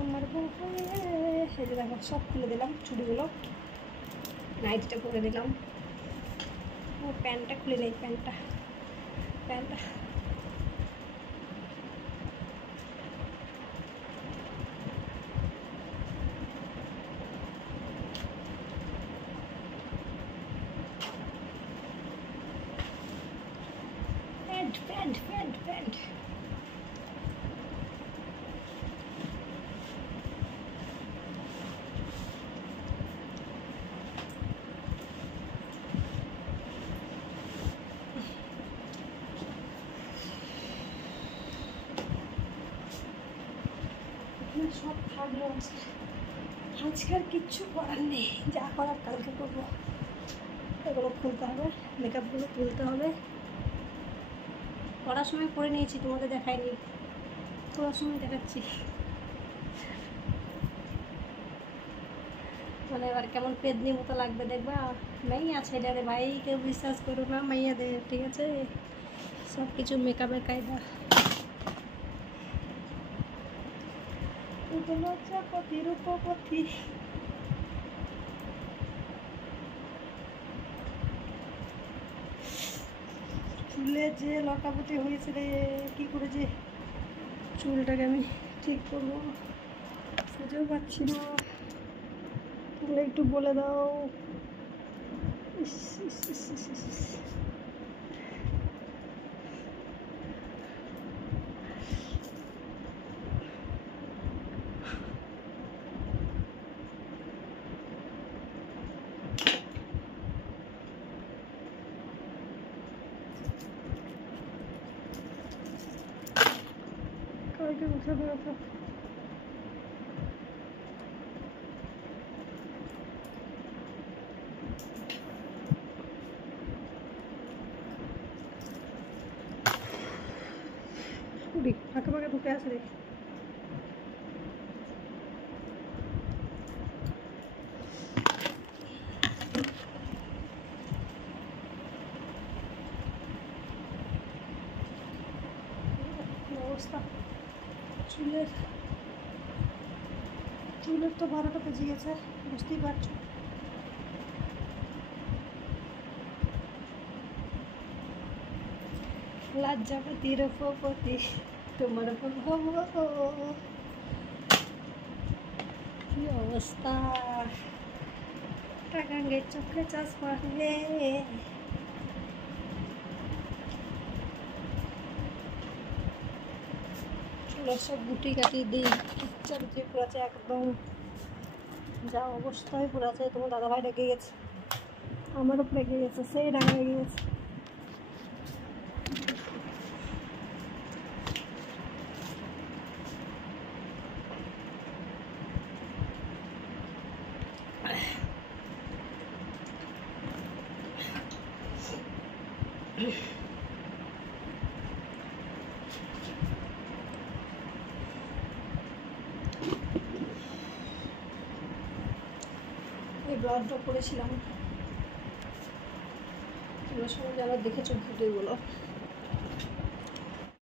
আমার বউ হয়ে। এই যে দেখো সব খুলে দিলাম, চুড়িগুলো, নাইটিটা পরে দিলাম। ও প্যান্টটা খুলে নেই, প্যান্টটা প্যান্টটা প্যান্ট প্যান্ট প্যান্ট প্যান্ট সব থাকলো। আজকে আর কিচ্ছু করার নেই, যা করার কালকে করবো। এগুলো খুলতে হবে, মেকআপগুলো তুলতে হবে। পড়ার সময় পরে নিয়েছি, তোমাদের দেখাইনি, পড়ার সময় দেখাচ্ছি। মানে এবার কেমন পেদনি মতো লাগবে দেখবা। মাইয়া ছেলে ভাই, কেউ বিশ্বাস করো না মাইয়াদের, ঠিক আছে? সব কিছু মেকআপের কায়দা। লজ্জাপতি রূপপতি, চুলে যে লটাপটি হয়েছে রে, কী করে যে চুলটাকে আমি ঠিক করবো খুঁজেও পাচ্ছি না। তাহলে একটু বলে দাও। কালকে উঠে বেরোতো। ফাঁকা ফাঁকা ঢুকে আসে রে। অবস্থা চুলের তো 12টা বেজে গেছে, বুঝতেই পারছো। লজ্জাপতি রূপপতি তোমার কি অবস্থা, টাকাঙ্গে চোখে চশমা রে। চুলের সব গুটি কাটি দিই, কিচ্ছা পুরাছে একদম, যা অবস্থায় পুরাছে। তোমার দাদাভাই রেগে গেছে, আমারও রেগে গেছে, সেই রাগ লেগে গেছে। এই ব্লাউজটা পরেছিলাম, তোমরা সবাই যারা দেখেছো ভিডিওগুলো,